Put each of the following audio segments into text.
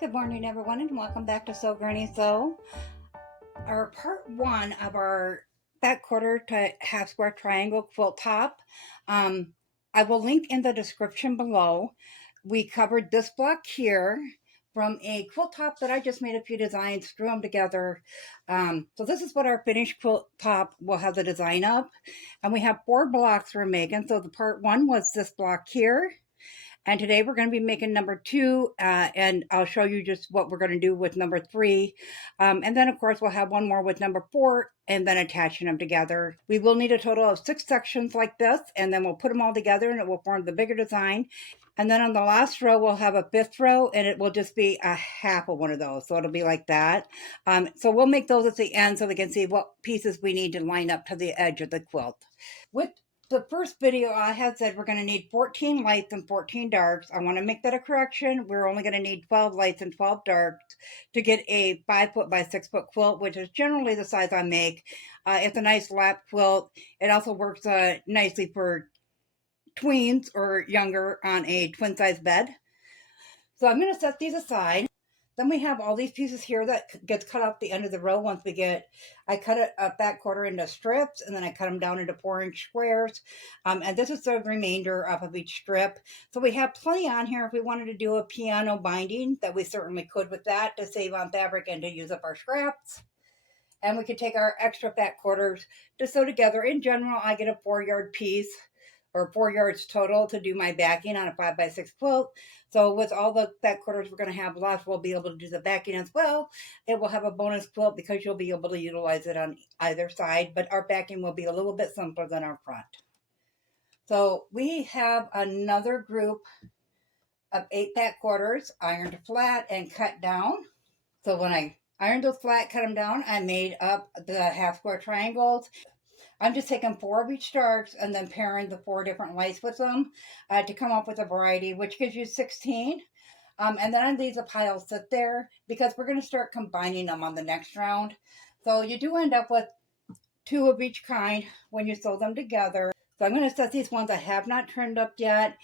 Good morning, everyone, and welcome back to Sew Granny Sew. Our part one of our back quarter to half square triangle quilt top. I will link in the description below. We covered this block here from a quilt top that I just made a few designs, threw them together. So this is what our finished quilt top will have the design of. And we have 4 blocks we're making. So the part one was this block here. And today we're going to be making number 2, and I'll show you just what we're going to do with number 3. And then, of course, we'll have one more with number 4, and then attaching them together. We will need a total of 6 sections like this, and then we'll put them all together, and it will form the bigger design. And then on the last row, we'll have a 5th row, and it will just be a half of one of those. So it'll be like that. So we'll make those at the end so we can see what pieces we need to line up to the edge of the quilt. With the first video, I had said we're going to need 14 lights and 14 darks. I want to make that a correction. We're only going to need 12 lights and 12 darks to get a 5 foot by 6 foot quilt, which is generally the size I make. It's a nice lap quilt. It also works nicely for tweens or younger on a twin size bed. So I'm going to set these aside. Then we have all these pieces here that gets cut off the end of the row once I cut it a back quarter into strips, and then I cut them down into 4-inch squares. And this is the remainder of each strip. So we have plenty on here if we wanted to do a piano binding, that we certainly could with that to save on fabric and to use up our scraps. And we could take our extra back quarters to sew together. In general, I get a 4-yard piece, or 4 yards total, to do my backing on a 5 by 6 quilt. So with all the back quarters we're going to have left, we'll be able to do the backing as well. It will have a bonus quilt because you'll be able to utilize it on either side, but our backing will be a little bit simpler than our front. So we have another group of 8 back quarters ironed flat and cut down. So when I ironed those flat, cut them down, I made up the half square triangles. I'm just taking 4 of each darks and then pairing the 4 different lights with them to come up with a variety, which gives you 16. And then I leave the pile sit there because we're going to start combining them on the next round. So you do end up with 2 of each kind when you sew them together. So I'm going to set these ones I have not trimmed up yet.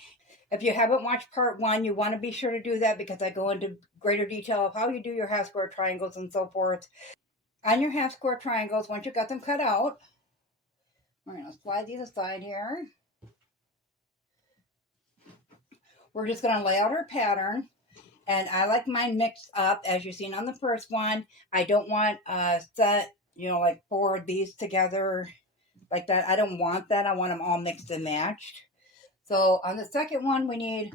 If you haven't watched part 1, you want to be sure to do that because I go into greater detail of how you do your half square triangles and so forth. On your half square triangles, once you got them cut out, we're going to slide these aside here. We're just going to lay out our pattern. And I like mine mixed up, as you've seen on the first one. I don't want a set, like 4 of these together like that. I don't want that. I want them all mixed and matched. So on the second one, we need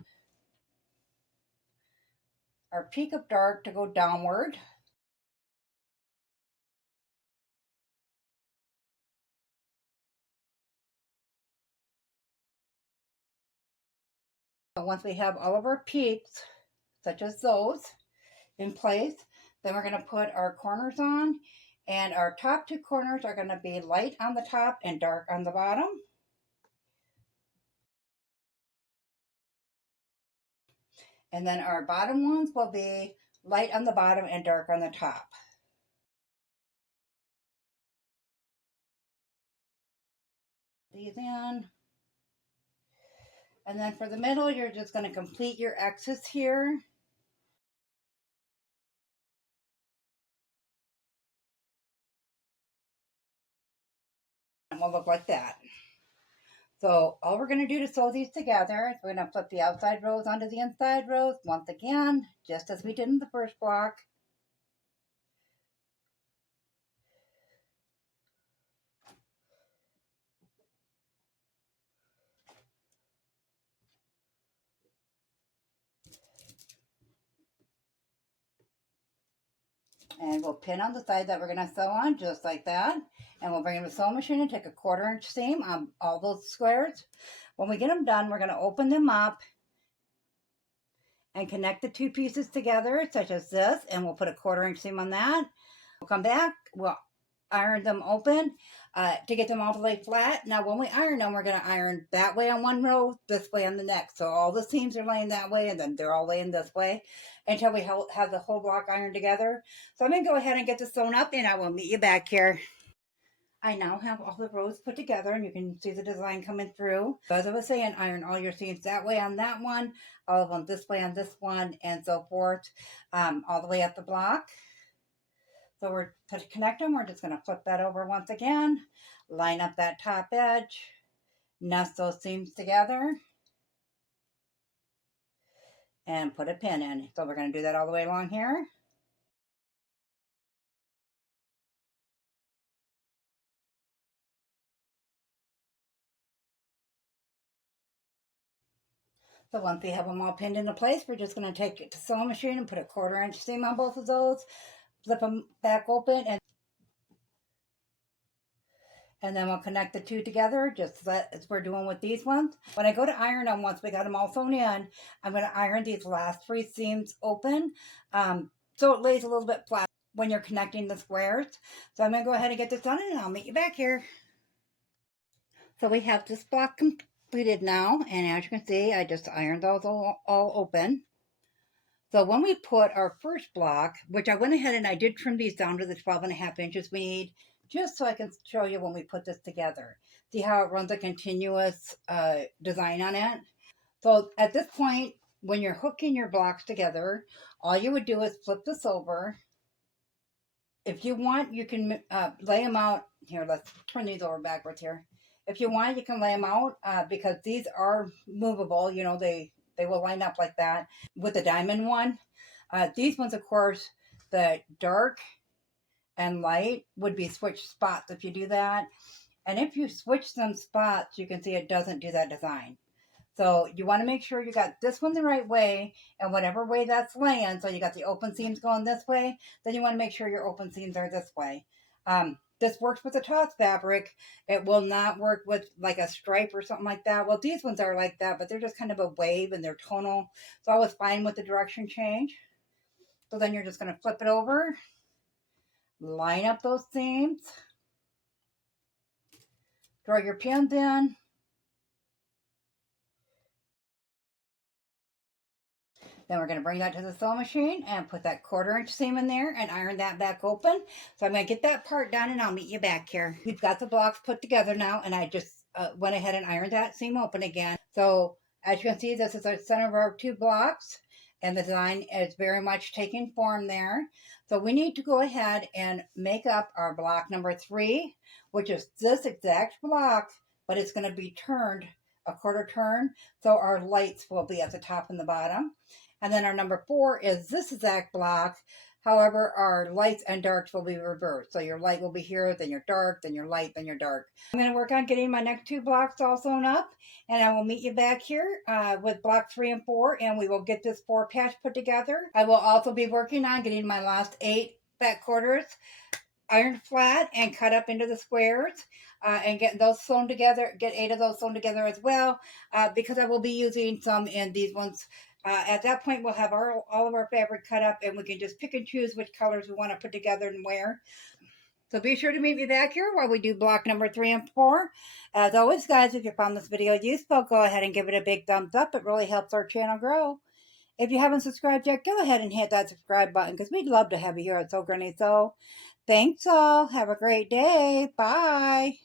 our peak of dark to go downward. Once we have all of our peaks, such as those, in place, then we're going to put our corners on, and our top 2 corners are going to be light on the top and dark on the bottom. And then our bottom ones will be light on the bottom and dark on the top. These in. And then for the middle, you're just going to complete your X's here. And it will look like that. So all we're going to do to sew these together is we're going to flip the outside rows onto the inside rows once again, just as we did in the first block. And we'll pin on the side that we're going to sew on, just like that. And we'll bring in the sewing machine and take a 1/4-inch seam on all those squares. When we get them done, we're going to open them up and connect the 2 pieces together, such as this, and we'll put a 1/4-inch seam on that. We'll come back, we'll iron them open to get them all to lay flat. Now, when we iron them, we're going to iron that way on one row, this way on the next. So all the seams are laying that way, and then they're all laying this way until we have the whole block ironed together. So I'm going to go ahead and get this sewn up, and I will meet you back here. I now have all the rows put together and you can see the design coming through. As I was saying, iron all your seams that way on that one, all of them this way on this one, and so forth, all the way up the block. So we're to connect them, we're just going to flip that over once again, line up that top edge, nest those seams together, and put a pin in. So we're going to do that all the way along here. So once we have them all pinned into place, we're just going to take it to sewing machine and put a 1/4 inch seam on both of those, flip them back open, and then we'll connect the two together just as we're doing with these ones. When I go to iron them, once we got them all sewn in, I'm going to iron these last 3 seams open, so it lays a little bit flat when you're connecting the squares. So I'm going to go ahead and get this done, and I'll meet you back here. So we have this block completed now, and as you can see, I just ironed those all open. So when we put our first block, which I went ahead and I did trim these down to the 12.5 inches we need, just so I can show you when we put this together. See how it runs a continuous design on it? So at this point, when you're hooking your blocks together, all you would do is flip this over. If you want, you can lay them out. Here, let's turn these over backwards here. If you want, you can lay them out because these are movable. You know, they will line up like that. With the diamond one, these ones, of course, the dark and light would be switched spots if you do that. And if you switch some spots, you can see it doesn't do that design. So you want to make sure you got this one the right way, and whatever way that's laying, so you got the open seams going this way, then you want to make sure your open seams are this way. This works with the toss fabric. It will not work with like a stripe or something like that. Well, these ones are like that, but they're just kind of a wave and they're tonal. So I was fine with the direction change. So then you're just going to flip it over, line up those seams, draw your pins in, then we're going to bring that to the sewing machine and put that 1/4 inch seam in there and iron that back open. So I'm going to get that part done and I'll meet you back here. We've got the blocks put together now, and I just went ahead and ironed that seam open again. So as you can see, this is the center of our 2 blocks, and the design is very much taking form there. So we need to go ahead and make up our block number 3, which is this exact block, but it's going to be turned a 1/4 turn. So our lights will be at the top and the bottom. And then our number 4 is this exact block. However, our lights and darks will be reversed. So your light will be here, then your dark, then your light, then your dark. I'm going to work on getting my next 2 blocks all sewn up, and I will meet you back here with block 3 and 4, and we will get this 4 patch put together. I will also be working on getting my last 8 back quarters ironed flat and cut up into the squares, and get those sewn together, get 8 of those sewn together as well, because I will be using some in these ones. At that point, we'll have all of our fabric cut up, and we can just pick and choose which colors we want to put together and wear. So be sure to meet me back here while we do block number 3 and 4. As always, guys, if you found this video useful, go ahead and give it a big thumbs up. It really helps our channel grow. If you haven't subscribed yet, go ahead and hit that subscribe button because we'd love to have you here at Sew Granny Sew. Thanks all. Have a great day. Bye.